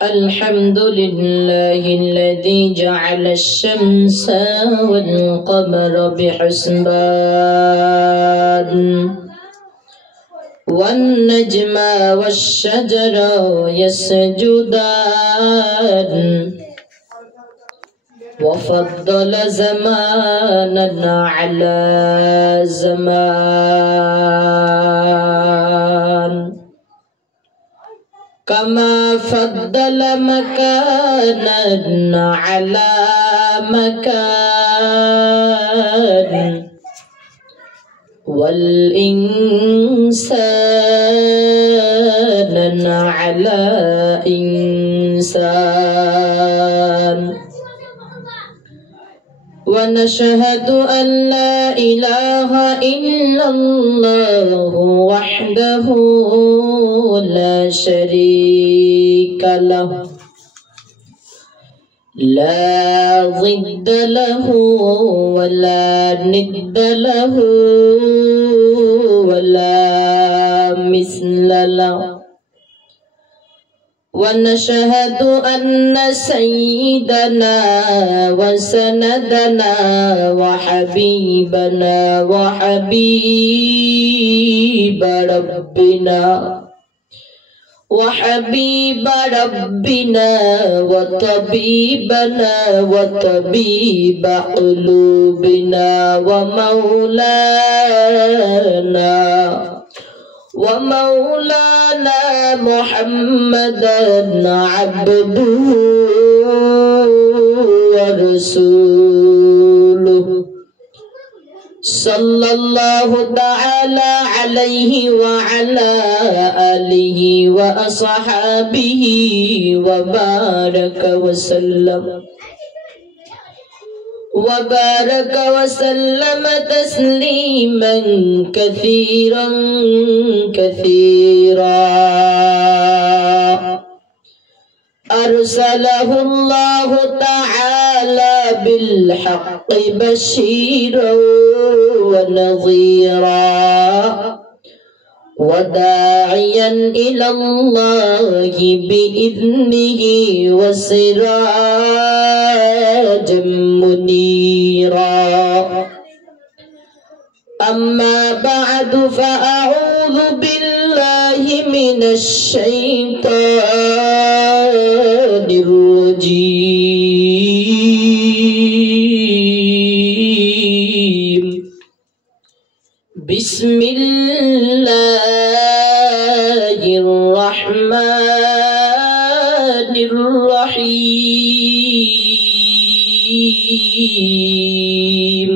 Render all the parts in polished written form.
الحمد لله الذي جعل الشمس والقمر بحسبان والنجم والشجر يسجدان وفضل زمانا على زمان كما فضل مكانا على مكان والإنسان على إنسان ونشهد أن لا إله إلا الله وحده لا شريك له لا ضد له ولا ند له ولا مثل له ونشهد أن سيدنا وسندنا وحبيبنا وحبيب ربنا وطبيبنا وطبيب قلوبنا ومولانا محمدا عبده ورسوله صلى الله تعالى عليه وعلى آله وأصحابه وبارك وسلم تسليما كثيرا أرسله الله تعالى بالحق بشيرا ونظيرا وداعيا إلى الله بإذنه وسراجا منيرا أما بعد فأعوذ بالله من الشيطان الرجيم بسم الله الرحمن الرحيم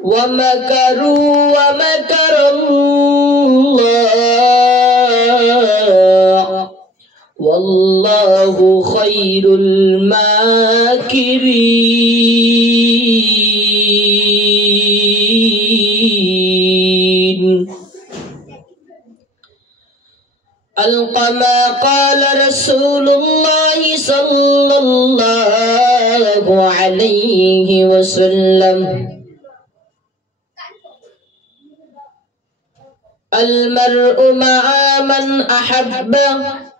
ومكروا ومكر الله والله خير الماكرين كما قال رسول الله صلى الله عليه وسلم المرء مع من أحب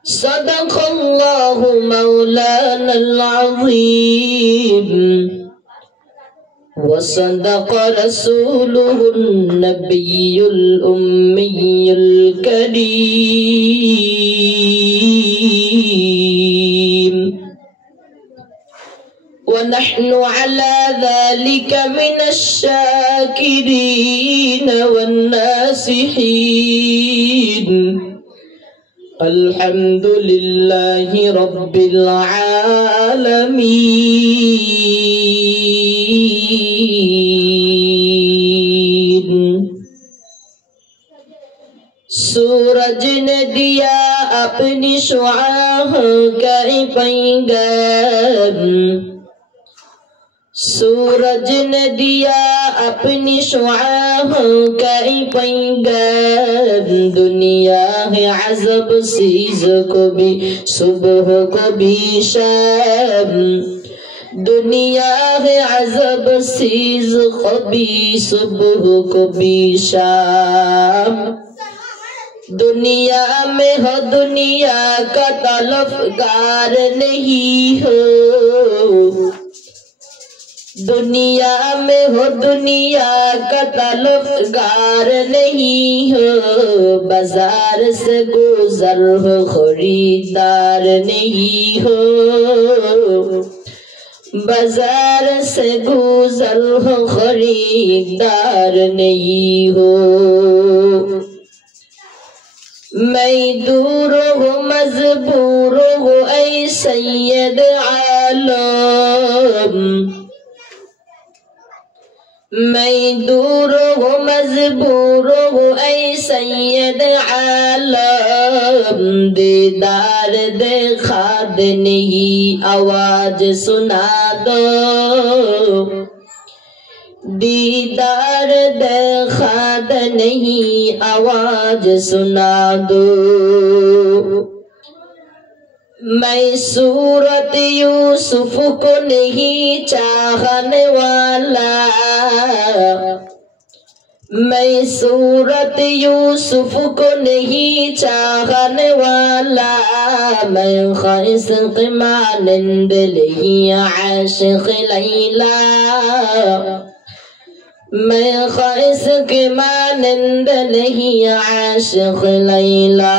صدق الله مولانا العظيم وصدق رسوله النبي الأمي الكريم ونحن على ذلك من الشاكرين والناسحين الحمد لله رب العالمين सूरज ने दिया अपनी शुआह का पैगाम सूरज ने दिया अपनी शुआह का पैगाम दुनिया है अजब सीज को भी सुबह को भी शाम दुनिया है अजब सीज कभी सुबह कभी शाम दुनिया में हो दुनिया का तलबगार नहीं हो, दुनिया में हो दुनिया का तलबगार नहीं हो, बाजार से गुजर हो खरीदार नहीं हो, बाजार से गुजर हो खरीदार नहीं हो। मैं दूर हो मजबूर हो ऐ सैयद आलम, मैं दूर हो मजबूर हो ऐ सैयद आलम, दीदार देखा दे नहीं आवाज सुना दो, दीदार देखा दे नहीं आवाज सुना दो। मैं सूरत यूसुफ को नहीं चाहने वाला, मैं सूरत यूसुफ को नहीं चाहने वाला, मैं ख़ाइश मानंद नहीं आशिक़ लैला, मैं ख़ाइश के मानंद नहीं आशिक़ लैला,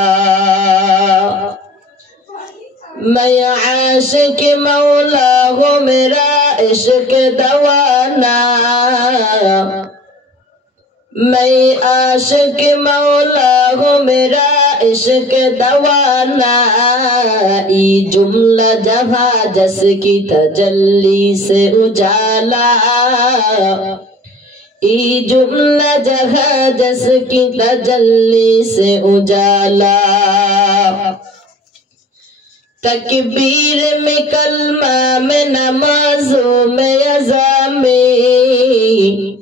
मैं आशिक़ मौला हो मेरा इश्क दवाना, मैं आशिक़ मौला हो मेरा इश्क दवाना, ई जुमला जहाँ जस की तजल्ली से उजाला, ई जुमला जहाँ जस की तजल्ली से उजाला। तकबीर में कलमा में नमाज़ों में अज़ा में,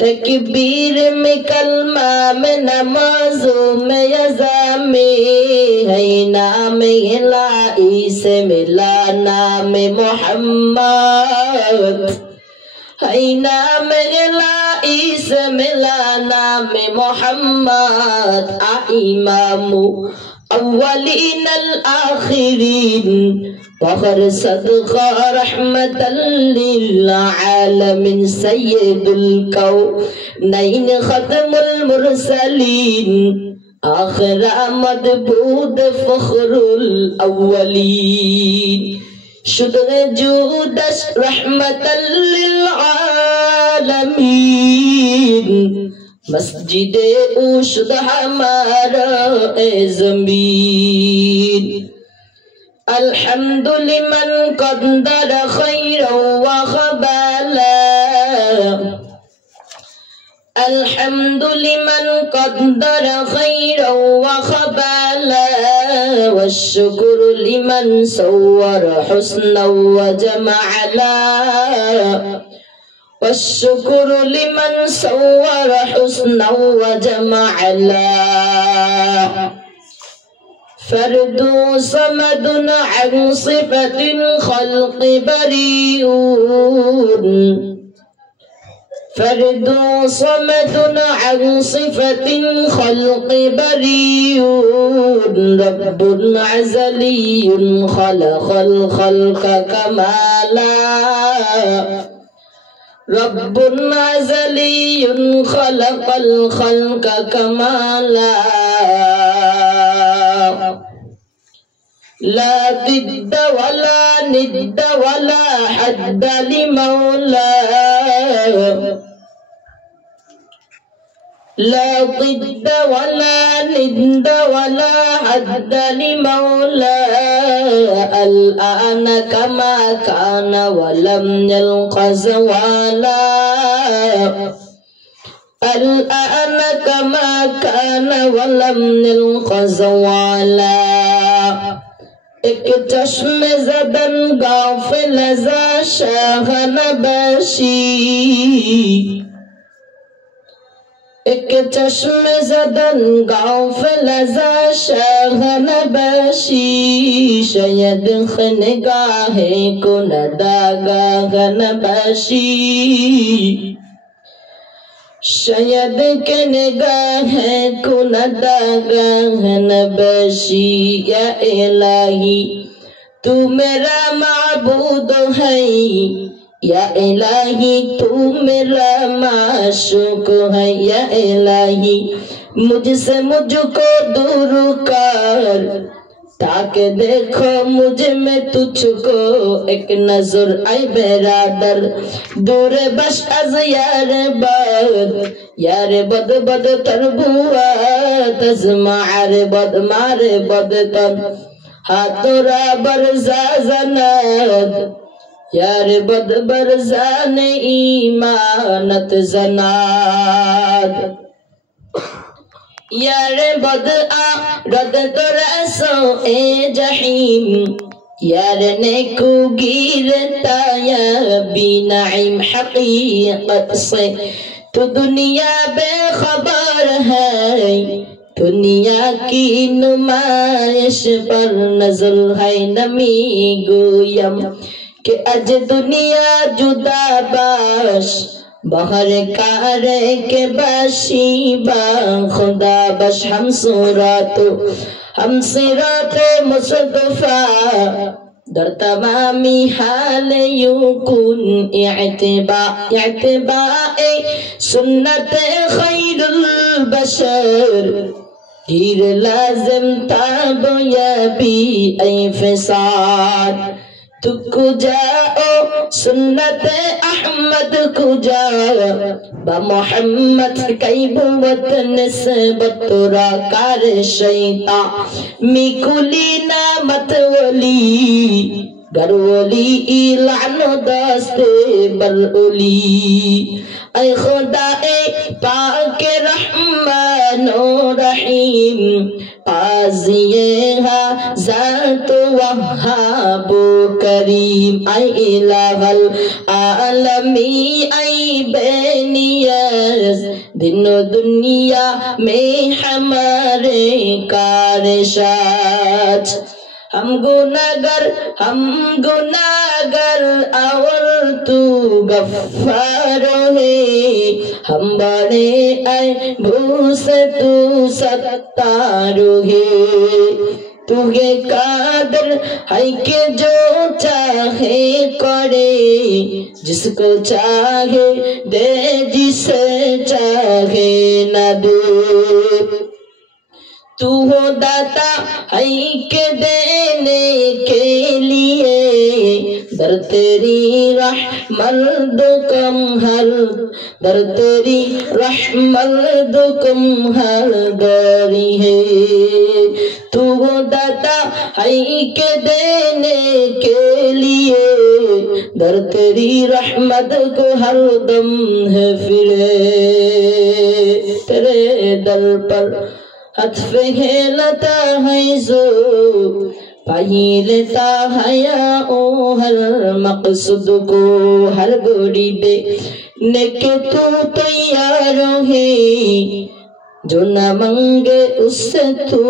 तकबीर में कलमा में नमाज़ों में अज़ा में, है नाम इलाही से मिला नाम मोहम्मद, है नाम इलाही से मिला नाम मोहम्मद, आ इमामु अव्वलीन आखिरीन फखर सदका रहमतल लिल आलमीन, सय्यदुल कौनैन खत्मुल मुरसलीन, आखिरा मदबूद फखरुल अव्वलीन, शुद्र जुदश रहमतल लिल आलमीन, मस्जिदे उशद हमारा ए ज़मीन। अल्हम्दुलिमन क़द्दर खैरन व ख़बाला, अल्हम्दुलिमन क़द्दर खैरन व ख़बाला, वश्शुक्रु लिमन सव्वर हुस्नन व जमाला, वश्शुक्रु लिमन सव्वर हुस्नन व जमाला। फर्दु समदुन अन सिफतिन खल्क़ बरीउन, फर्दु समदुन अन सिफतिन खल्क़ बरीउन, रब्बुन अज़लियुन खलक़ल खल्क़ कमाला, रब्बुन अज़लियुन खलक़ल खल्क़ कमाला, ला दिद्द वला निद्द वला हद्द लिमौला, ला दिद्द वला निद्द वला हद्द लिमौला, अल-आन कमा कान वलम यल्क़ ज़वाला, अल-आन कमा कान वलम यल्क़ ज़वाला। एक चश्मे ज़दन गाफ़िल ज़ा शाह नबशी, एक चश्मे ज़दन गाफ़िल ज़ा शाह नबशी, शायद ख़नगाहे को नदागाह नबशी, शायद के निगाहें कुनदागाह नबशी या इलाही तू मेरा माबूद है या इलाही तू मेरा माशूक है या इलाही मुझसे मुझको दूर कर ताकि देखो मुझ में तुझको एक नजर आई बेरादर दूर बश अज यार बद बद तरबुआ तजमार बद मारे बद तन हाथोरा बरजा जनाद यार बद बरजान ईमानत जनाद यार बद आ रद तोरसो ए जहीम यार ने को गिरता या बिनाइम हकीकत से तो दुनिया बेखबर है दुनिया की नुमाइश पर नजर है नमी गोयम के अज दुनिया जुदा बाश बहर कारे के बशीबा खुदा बश हम सिरात मुसद्दफा दर तमामी हाल युकुन इत्तिबा सुन्नत खैरुल बशर हीर लाजिम ताब यबी ऐ फसाद तुको जाओ सुन्नत अहमद को जाओ बा मोहम्मद कई बुवत निस्बत तुरा कार शैता मिकुली नामत वली गरवली इलानो दस्ते बरउली ऐ खुदा ए पाक रहमानो रहीम काज़िए हा ज़ात वहाब करीम ऐ इलाहल आलमी ऐ बेनियाज़ दिनो दुनिया में हमारे कारशात हम गुनागर और तू गफ्फार है हम बड़े ऐ भूस तू सत्तार है तुझे कादर है के जो चाहे करे जिसको चाहे दे जिसे चाहे न दे तू हो दाता है के देने के लिए दर तेरी रहमत कम हर दर तेरी रहमत कम हर दरी है तू हो दाता है के देने के लिए दर तेरी रहमत को हर दम है फिरे तेरे दर पर हत्फ लता है जो पाही लेता हया ओ हर मकसद को हर गोड़ी दे नेके तू तैयार है जो न मंगे उससे तू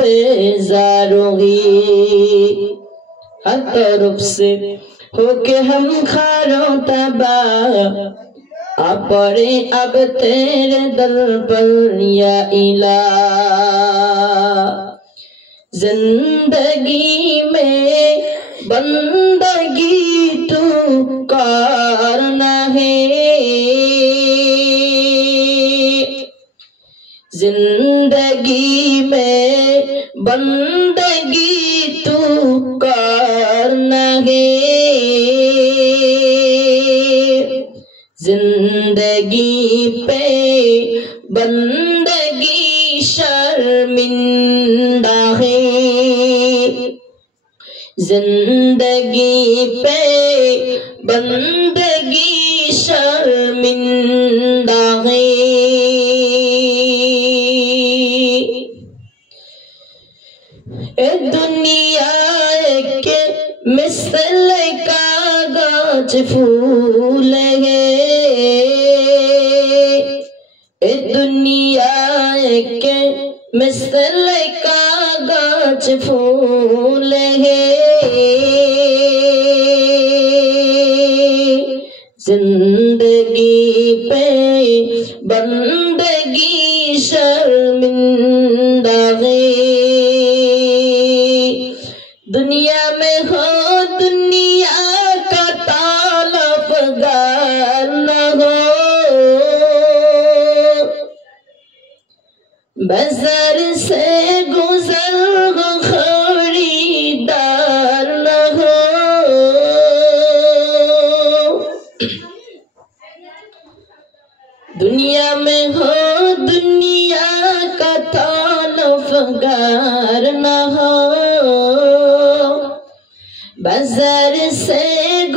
बेजार है हर तरफ से होके हम खारों तबाह आ पड़े अब तेरे दर पर या इलाह जिंदगी में बंदगी तू करना है जिंदगी में बंदगी तू करना है जिंदगी पे बंदगी शर्मिंदा है जिंदगी पे बंदगी शर्मिंदा है ए दुनिया के मिसल कागज फूल है ए दुनिया के मिसल कागज फूल है जिंदगी पे बन बाजार से गुजर हो खरीदार न हो, दुनिया में हो दुनिया का तलफगार न हो, बाजार से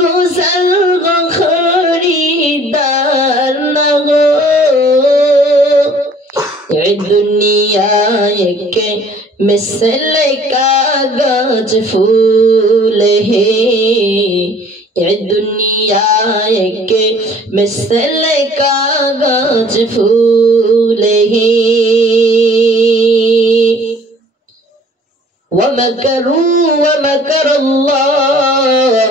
गुजर हो खरीदार न हो। ये दुनिया के मिसल कागज फूल है, ये दुनिया के मिसल कागज फूल है। वमकरू वमकर अल्लाह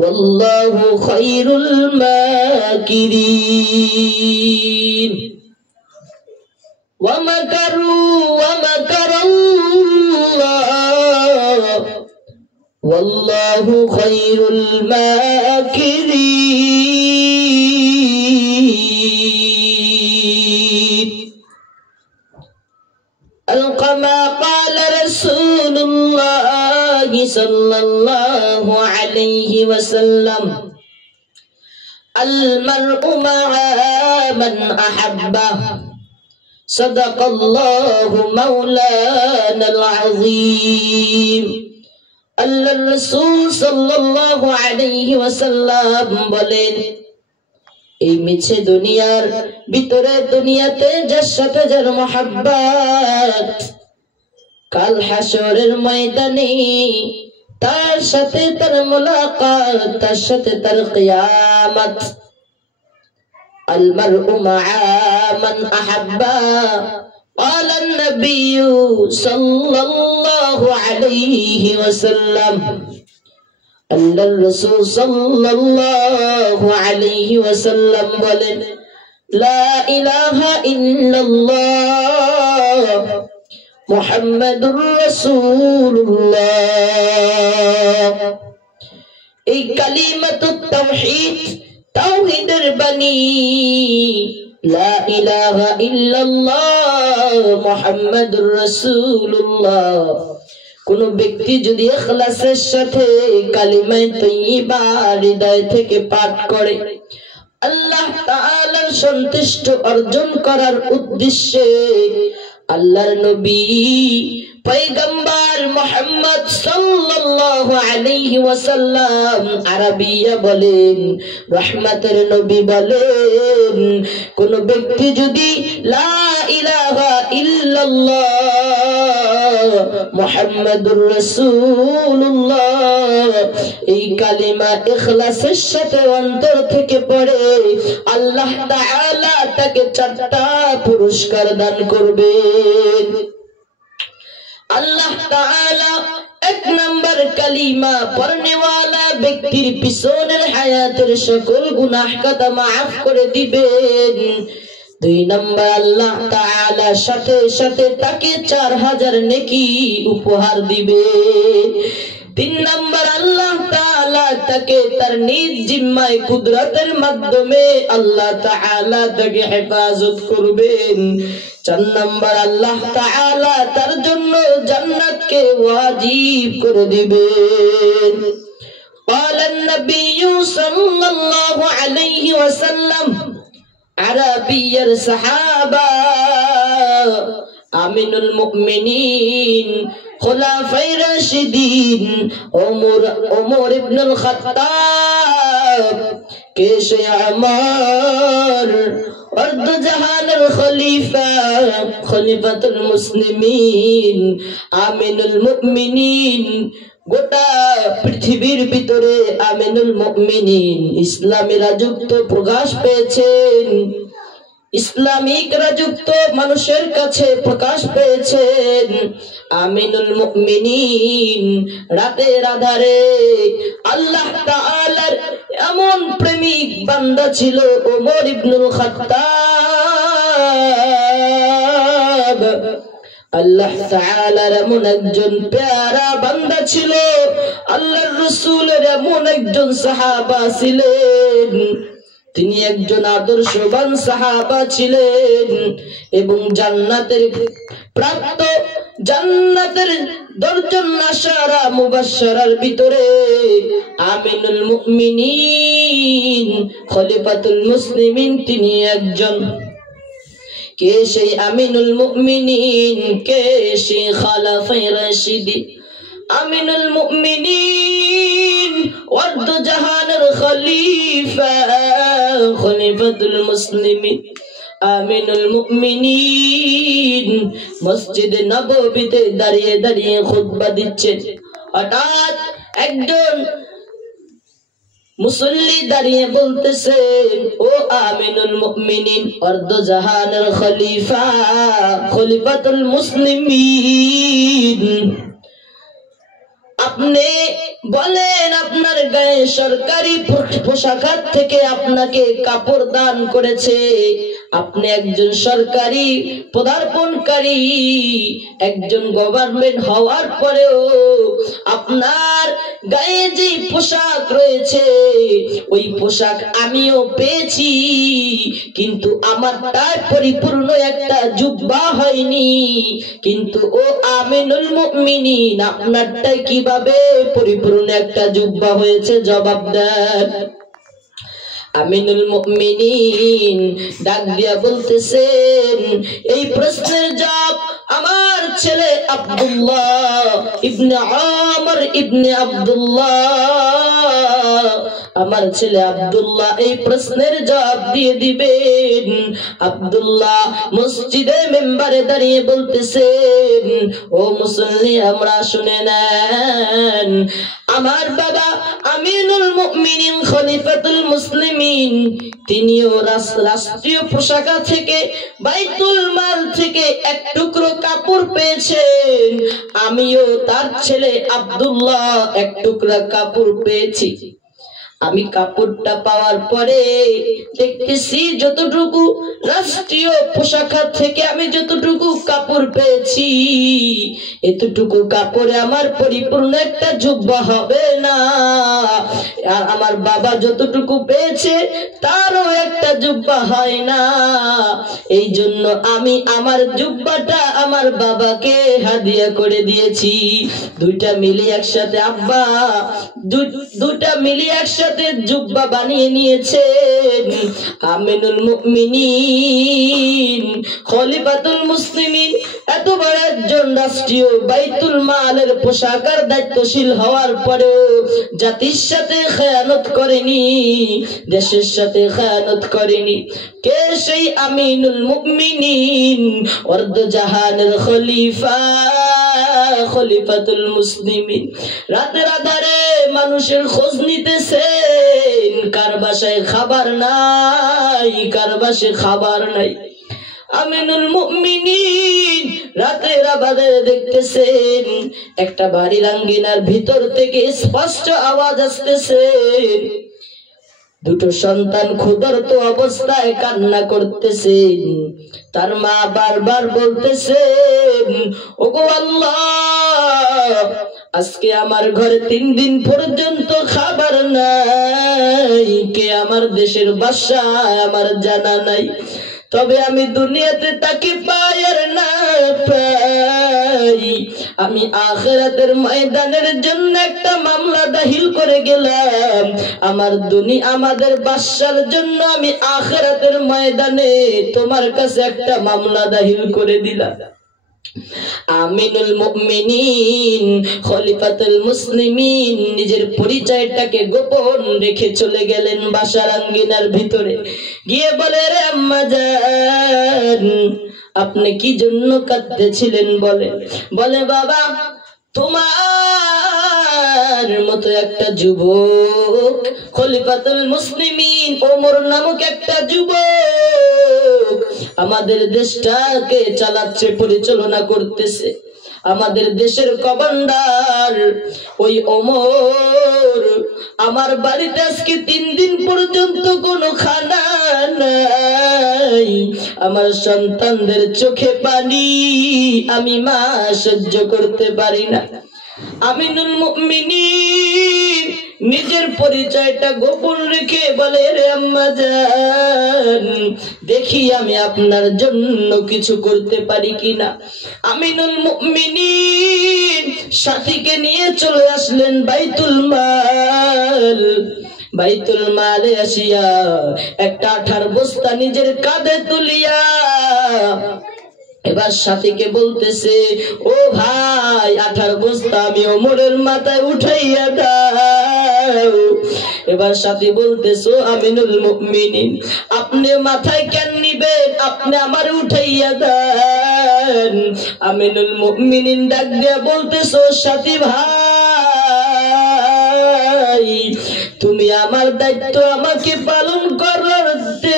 वल्लाहु खैरुल माकिरीन। वमकरू वमकर अल्लाह वल्लाहु खैरुल माकिरीन। अलकमा क़ाल रसूलुल्लाह सल्लल्लाहु अलैहि वसल्लम, अलमर्उ मअ मन अहब्बा, सदक़ल्लाहु मौलानल अज़ीम। अल्लाह रसूल सल्लल्लाहु अलैहि वसल्लम बोलेन, এই মিছে দুনিয়ার ভিতরে দুনিয়াতে যার সাথে যার মোহাব্বত, কাল হাসরের ময়দানে তার সাথে তার মুলাকাত, তার সাথে তার কিয়ামত। আল মারউ মাআ মান আহাব্বা, قال النبي صلى الله عليه وسلم, আল্লাহর রাসূল সাল্লাল্লাহু আলাইহি ওয়াসাল্লাম বলেন, লা ইলাহা ইল্লাল্লাহ মুহাম্মাদুর রাসূলুল্লাহ। এই কালিমাতুত তাওহীদ, তাওহীদের বাণী, লা ইলাহা ইল্লাল্লাহ মুহাম্মাদুর রাসূলুল্লাহ, কোন ব্যক্তি যদি ইখলাসের সাথে কালিমায়ে তাইয়্যিবা হৃদয় থেকে পাঠ করে, আল্লাহ তাআলার সন্তুষ্টি অর্জন করার উদ্দেশ্যে আল্লাহর নবী পয়গম্বর মুহাম্মদ সাল্লাল্লাহু আলাইহি ওয়াসাল্লাম আরবিয়া বলেন, রহমতের নবী বলেন, কোন ব্যক্তি যদি লা ইলাহা ইল্লাল্লাহ মুহাম্মাদুর রাসূলুল্লাহ এই কালিমা ইখলাসের সাথে অন্তর থেকে পড়ে, আল্লাহ তাআলা তাকে 4টা পুরস্কার দান করবেন। अल्लाह ताला 1 नंबर कलीमा पढ़ने वाला व्यक्तिर पिछনের হায়াতের সকল গুনাহ কাদা maaf করে দিবেন। 2 नंबर अल्लाह ताला সাথে সাথে তাকে 4000 নেকি উপহার দিবেন। 3 नंबर अल्लाह ताला তাকে তার নিজ জিম্মায় কুদরতের মাধ্যমে আল্লাহ তাআলা তাকে হেফাজত করবেন। 4 नंबर अल्लाह ताला তার জন্য জান্নাতকে ওয়াজিব করে দিবেন। قال النبي صلى الله عليه وسلم, আরবিয়ার সাহাবা আমিনুল মুমিনিন খুলাফায়ে রাশিদিন ওমর ইবনুল খাত্তাব কেশে আমার अर्द जहानर खलीफा खलीफातुल मुस्लिमीन आमिनुल मुमिनीन গোটা পৃথিবীর ভিতরে আমিনুল মুমিনিন ইসলামী রাজত্ব প্রকাশ পেয়েছেন, ইসলামিক রাজত্ব মানুষের কাছে প্রকাশ পেয়েছেন। আমিনুল মুমিনিন রাতের আধারে আল্লাহ তাআলার এমন প্রেমিক বান্দা ছিল ওমর ইবনুল খাত্তাব। আল্লাহ তাআলার এমন একজন প্যারা বান্দা ছিল, আল্লাহর রাসূলের এমন একজন সাহাবা ছিলেন তিনি একজন আদর্শবান সাহাবা ছিলেন এবং জান্নাতের প্রাপ্ত জান্নাতের 10 জন আশারা মুবাশশারার ভিতরে আমিনুল মুমিনিন খলিফাতুল মুসলিমিন তিনি একজন। কে সেই আমিনুল মুমিনিন? কে সেই খালাফায়ে রাশিদিন? আমিনুল মুমিনিন ওয়ার্দ জাহানের খলিফা খলিফাতুল মুসলিমিন আমিনুল মুমিনিন মসজিদে নববীতে দাঁড়িয়ে দাঁড়িয়ে খুতবা দিচ্ছেন। হঠাৎ একজন মুসল্লি দাঁড়িয়ে বলতেছেন, ও আমিনুল মুমিনিন ওয়ার্দ জাহানের খলিফা খলিফাতুল মুসলিমিন, আপনি বলেন আপনার গায়ে সরকারি পোশাক থেকে আপনাকে কাপড় দান করেছে, আপনি একজন সরকারি পদার্পণকারী, একজন গভর্নমেন্ট হওয়ার পরেও আপনার গায়ে যে পোশাক রয়েছে ওই পোশাক আমিও পেয়েছি, কিন্তু আমারটা পরিপূর্ণ একটা জুব্বা হয়নি, কিন্তু ও আমিনুল মুমিনিন আপনারটা কিভাবে পরিপূর্ণ একটা জুব্বা হয়েছে? জবাব দেন। আমিনুল মুমিনিন ডাক দিয়া বলতেছেন, এই প্রশ্নের জবাব আমার ছেলে আব্দুল্লাহ ইবনে আমর ইবনে আব্দুল্লাহ, আমার ছেলে আব্দুল্লাহ এই প্রশ্নের জবাব দিয়ে দিবেন। আব্দুল্লাহ মসজিদে মেম্বারে দাঁড়িয়ে বলতেছেন, ও মুসল্লি আমরা শুনে নেন, আমার বাবা আমিনুল মুমিনিন খলিফাতুল মুসলিমিন তিনিও রাষ্ট্রীয় পোশাক থেকে বাইতুল মাল থেকে এক টুকরো কাপড় পেয়েছেন, আমিও তার ছেলে আব্দুল্লাহ এক টুকরা কাপড় পেয়েছি। আমি কাপড়টা পাওয়ার পরে দেখতেছি যতটুকু রাষ্ট্রীয় পোশাক থেকে আমি যতটুকু কাপড় পেয়েছি এতটুকু কাপড়ে আমার পরিপূর্ণ একটা জুব্বা হবে না, আর আমার বাবা যতটুকু পেয়েছে তারও একটা জুব্বা হয় না, এই জন্য আমি আমার জুব্বাটা আমার বাবাকে হাদিয়া করে দিয়েছি। দুইটা মিলে একসাথে আব্বা দুইটা মিলে একসাথে জুব্বা বানিয়ে নিয়েছেন। আমিনুল মুমিনিন খলিফাতুল মুসলিমিন এত বড় একজন রাষ্ট্রীয় বাইতুল মালের পোশাকার দায়িত্বশীল হওয়ার পরেও জাতির সাথে খেয়ানত করেনি, দেশের সাথে খেয়ানত করেনি। কে সেই আমিনুল মুমিনিন ওয়ার্দ জাহানের খলিফা খলিফাতুল মুসলিমিন। রাতের আধারে মানুষের খোঁজ নিতেছেন, কার বাসায় খাবার নাই, কার বাসায় খাবার নাই। আমিনুল মুমিনিন রাতের আধারে দেখতেছেন একটা বাড়ির আঙ্গিনার ভিতর থেকে স্পষ্ট আওয়াজ আসতেছে, দুটো সন্তান ক্ষুধার্ত অবস্থায় কান্না করতেছেন। তার মা বারবার বলতেছেন, ওগো আল্লাহ, আজকে আমার ঘরে 3 দিন পর্যন্ত খাবার নাই, কে আমার দেশের বাদশা আমার জানা নাই, তবে আমি দুনিয়াতে তাকে পাই আর না পাই আমি আখিরাতের ময়দানের জন্য একটা মামলা দাখিল করে গেলাম, আমাদের বাদশার জন্য আমি আখিরাতের ময়দানে তোমার কাছে একটা মামলা দাখিল করে দিলাম। আমিনুল মুমিনিন খলিফাতুল মুসলিমিন নিজের পরিচয়টাকে গোপন রেখে চলে গেলেন বাসার আঙ্গিনার ভিতরে গিয়ে বলে, রে আম্মা জান, আপনি কি জন্য কাঁদতেছিলেন? বলে বাবা, তোমার মতো একটা যুবক খলিফাতুল মুসলিমিন ওমর নামক একটা যুবক আমাদের দেশটাকে চালাচ্ছে, পরিচালনা করতেছে। আমাদের দেশের কমান্ডার ওই ওমর আমার বাড়িতে আজকে 3 দিন পর্যন্ত কোনো খানা নাই, আমার সন্তানদের চোখে পানি, আমি মা সহ্য করতে পারি না। আমিনুল মুমিনিন নিজের পরিচয়টা গোপন রেখে বলে, রে আম্মাজান, দেখি আমি আপনার জন্য কিছু করতে পারি কিনা। আমিনুল মুমিনিন সাথীকে নিয়ে চলে আসলেন বাইতুল মাল। বাইতুল মালে আসিয়া একটা আঠার বস্তা নিজের কাঁধে তুলিয়া এবার সাথীকে বলতেছে, ও ভাই, আঠার বস্তা আমি ওমরের মাথায় উঠাইয়া দাও। এবার সাথী বলতেছো, আমিনুল মুমিনিন, আপনি মাথায় কেন নিবেন, আপনি আমার উঠাইয়া দেন। আমিনুল মুমিনিন ডাক দিয়া বলতেছো, সাথী ভাই, তুমি আমার দায়িত্ব আমাকে পালন করতে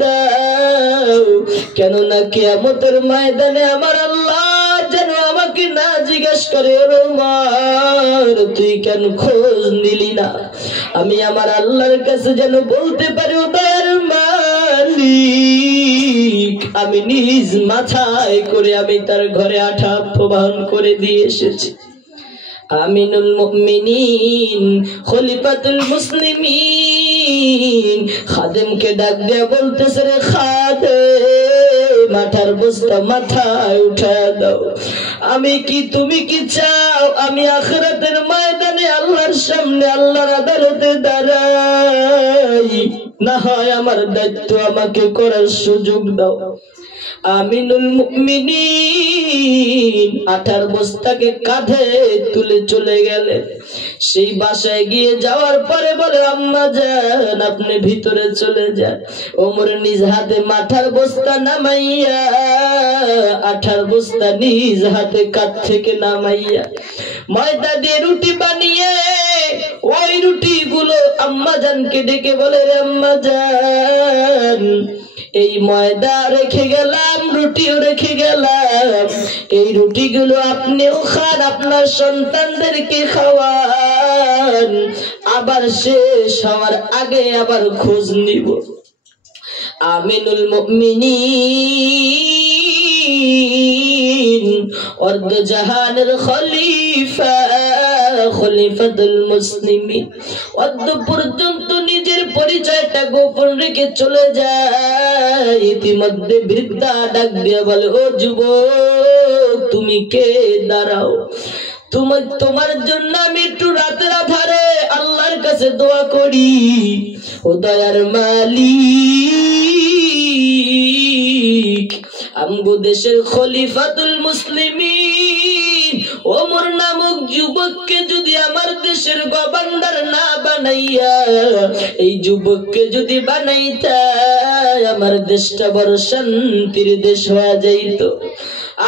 দাও, কেননা কিয়ামতের ময়দানে আমার আল্লাহ যেন আমাকে না জিজ্ঞেস করে, ওমর তুই কেন খোঁজ নিলি না। আমি আমার আল্লাহর কাছে যেন বলতে পারি, ও দয়ার মালিক, আমি নিজ মাথায় করে আমি তার ঘরে আঠা প্রবাহন করে দিয়ে এসেছি। আমিনুল মুমিনিন খলিফাতুল মুসলিমিন খাদেমকে ডাক দিয়া বলতেছে, রে খাদেম, আঠার বস্তা মাথায় উঠায় দাও। আমি কি, তুমি কি চাও আমি আখিরাতের ময়দানে আল্লাহর সামনে আল্লাহর আদালতে দাঁড়াই? না হয় আমার দায়িত্ব আমাকে করার সুযোগ দাও। আমিনুল মুমিনিন আঠার বস্তাকে কাঁধে তুলে চলে গেলেন। সেই বাসায় গিয়ে যাওয়ার পরে বলে, আম্মা জান, আপনি ভিতরে চলে যান। ওমর নিজ হাতে মাথার বস্তা নামাইয়া, আঠার বস্তা নিজ হাতে কাঁধ থেকে নামাইয়া ময়দা দিয়ে রুটি বানিয়ে ওই রুটি গুলো আম্মা জানকে ডেকে বলে, রে আম্মা জান, এই ময়দা রেখে গেলাম, রুটিও রেখে গেলাম, এই রুটিগুলো আপনিও খান, আপনার সন্তানদেরকে খাওয়ান, আবার শেষ হওয়ার আগে আবার খোঁজ নিব। আমিনুল মুমিনিন অর্ধ জাহানের খলিফা, খলিফাতুল মুসলিমিন অর্ধ পর্যন্ত নিজের পরিচয়টা গোপন রেখে চলে যায়। ইতিমধ্যে বৃদ্ধা ডাক দিয়ে বলে, ও যুবক, তুমি কে, দাঁড়াও, তোমার জন্য আমি একটু রাতের আধারে আল্লাহর কাছে দোয়া করি। ও দয়ার মালিক, আমগো দেশের খলিফাতুল মুসলিমিন ওমর নামক যুবককে যদি আমার দেশের গভর্নর না বানাইয়া, এই যুবককে যদি বানাইতা, আমার দেশটা বড় শান্তির দেশ হয়ে যাইত।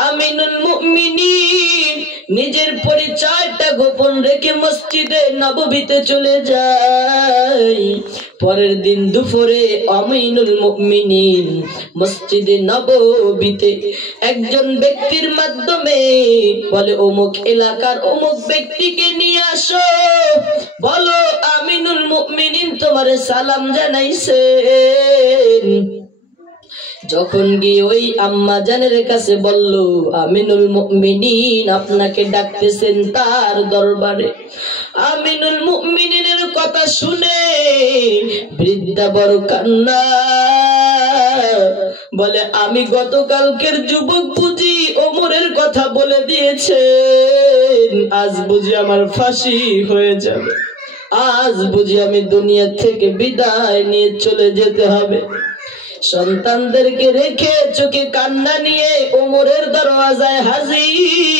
আমিনুল মুমিনিন নিজের পরিচয়টা গোপন রেখে মসজিদে নববীতে চলে যায়। পরের দিন দুপুরে আমিনুল মুমিনিন মসজিদে নববীতে একজন ব্যক্তির মাধ্যমে বলে, অমুক এলাকার অমুক ব্যক্তিকে নিয়ে আসো, বলো আমিনুল মুমিনিন তোমারে সালাম জানাইছেন। যখন গিয়ে ওই আম্মা জানের কাছে বলল, আমিনুল মুমিনিন আপনাকে ডাকতেছেন তার দরবারে। আমিনুল মুমিনিনের কথা শুনে বৃদ্ধা বড় কান্না, বলে, আমি গতকালকের যুবক বুঝি ওমরের কথা বলে দিয়েছেন, আজ বুঝি আমার ফাঁসি হয়ে যাবে, আজ বুঝি আমি দুনিয়া থেকে বিদায় নিয়ে চলে যেতে হবে। সন্তানদেরকে রেখে চোখে কান্না নিয়ে ওমরের দরওয়াজায় হাজির।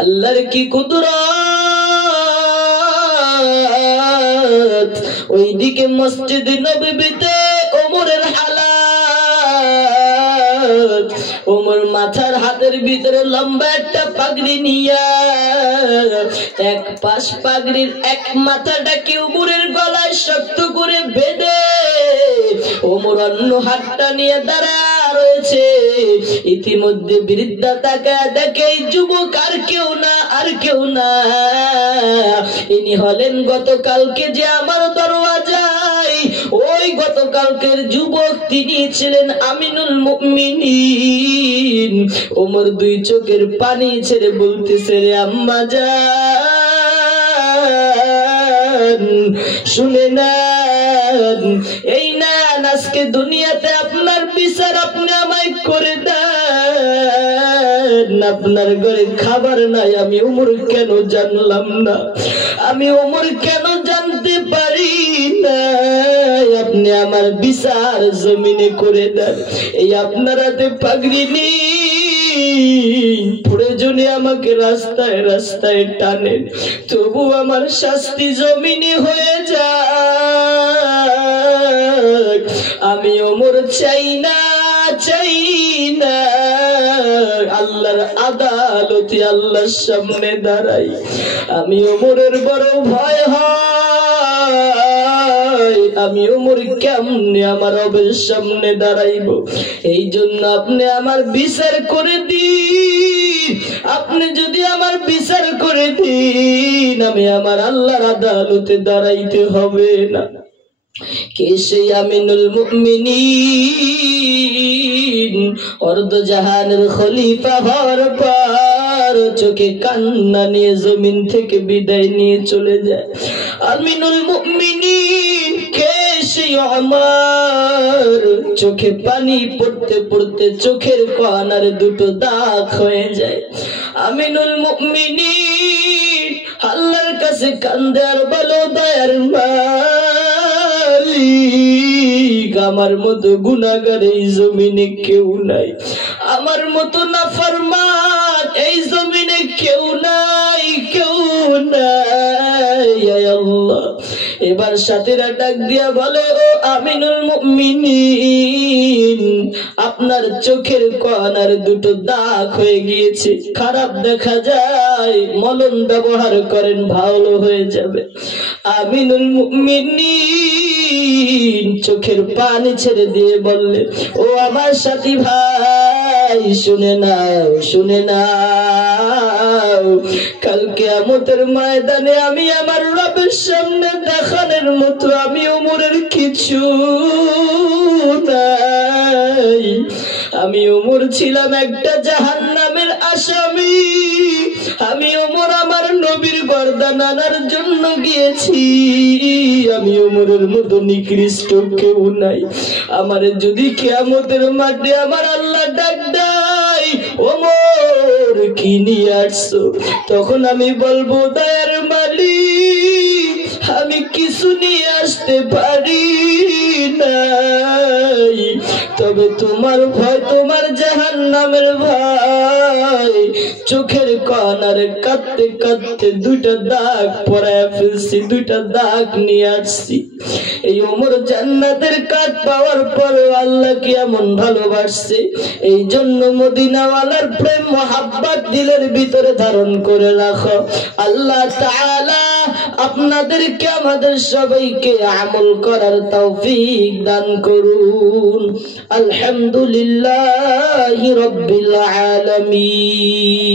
আল্লাহর কি কুদরত! ওইদিকে মসজিদ নববীতে ওমরের হালাত, ওমর মাথার হাতের ভিতরে লম্বা একটা পাগড়ি নিয়া, এক পাশ পাগড়ির এক মাথাটাকে ওমরের গলায় শক্ত করে বেঁধে ওমর অন্য হাতটা নিয়ে দাঁড়া রয়েছে। ইতিমধ্যে বৃদ্ধা তাকায় দেখে যুবক আর কেউ না, আর কেউ না, ইনি হলেন গতকালকে যে আমার দরওয়াজায় ওই গতকালকের যুবক, তিনি ছিলেন আমিনুল মুমিনিন। ওমর দুই চোখের পানি ছেড়ে বলতেছে, রে আম্মা জান, শুনে নেন, এই না আজকে দুনিয়াতে আপনার বিচার আপনি আমায় করে দেন। আপনার ঘরে খাবার নাই, আমি উমর কেন জানলাম না, আমি উমর কেন জানতে পারি না, আপনি আমার বিচার জমিনে করে দেন। এই আপনার হাতে পাগড়ি নেই, প্রয়োজনে আমাকে রাস্তায় রাস্তায় টানেন, তবু আমার শাস্তি জমিনে হয়ে যায়। আমি ওমর চাই না, চাই না, আল্লাহর আদালতে আল্লাহর সামনে দাঁড়াই। আমি ওমরের বড় ভয় হয়, আমি ওমর কেমনে আমার রবের সামনে দাঁড়াইব। এই জন্য আপনি আমার বিচার করে দিন, আপনি যদি আমার বিচার করে দিন, আমি আমার আল্লাহর আদালতে দাঁড়াইতে হবে না। কে সেই আমিনুল মুমিনিন, অর্ধ জাহানের খলিফা হওয়ার পর চোখে কান্না নিয়ে জমিন থেকে বিদায় নিয়ে চলে যায়। আমিনুল মুমিনিন কে সেই? আমার চোখে পানি পড়তে পড়তে চোখের কোণার দুটো দাগ হয়ে যায়। আমিনুল মুমিনিন আল্লাহর কাছে কান্দে আর বলো, দয়ার মালিক, আমার মতো গুনাহগার এই জমিনে কেউ নাই, আমার মতো নাফরমান এই জমিনে কেউ নাই, কেউ নাই। আল্লাহ এবার সাথীরা ডাক দিয়া বলে, ও আমিনুল মুমিনিন, আপনার চোখের কোণার দুটো দাগ হয়ে গিয়েছে, খারাপ দেখা যায়, মলম ব্যবহার করেন, ভালো হয়ে যাবে। আমিনুল মুমিনিন চোখের পানি ছেড়ে দিয়ে বললে, ও আমার সাথী ভাই, শুনে নাও, শুনে নাও, কাল কিয়ামতের ময়দানে আমি আমার রবের সামনে দেখানোর মতো আমি ওমরের কিছু নাই। আমি ওমর ছিলাম একটা জাহান্নামের আসামি, আমি ওমর আমার নবীর গর্দান আনার জন্য গিয়েছি, আমি ওমরের মতো নিকৃষ্ট কেউ নাই। আমার যদি কিয়ামতের মাঠে আমার আল্লাহ ডাক দেয়, ওমর কি নিয়ে আসছো, তখন আমি বলবো, দয়ার মালিক, আমি কিছু নিয়ে আসতে পারি নাই, তবে তোমার ভয়, তোমার জাহান্নামের ভয়, চোখের কোণার কাঁদতে কাঁদতে দুইটা দাগ পরায় ফেলছি, দুইটা দাগ নিয়ে আসছি। এই ওমর জান্নাতের কাঠ পাওয়ার পর আল্লাহকে এমন ভালোবাসছে, এই জন্য মদিনাওয়ালার প্রেম মোহাব্বত দিলের ভিতরে ধারণ করে রাখো। আল্লাহ তাআলা আপনাদেরকে আমাদের সবাইকে আমল করার তৌফিক দান করুন। আলহামদুলিল্লাহি রাব্বিল আলামিন।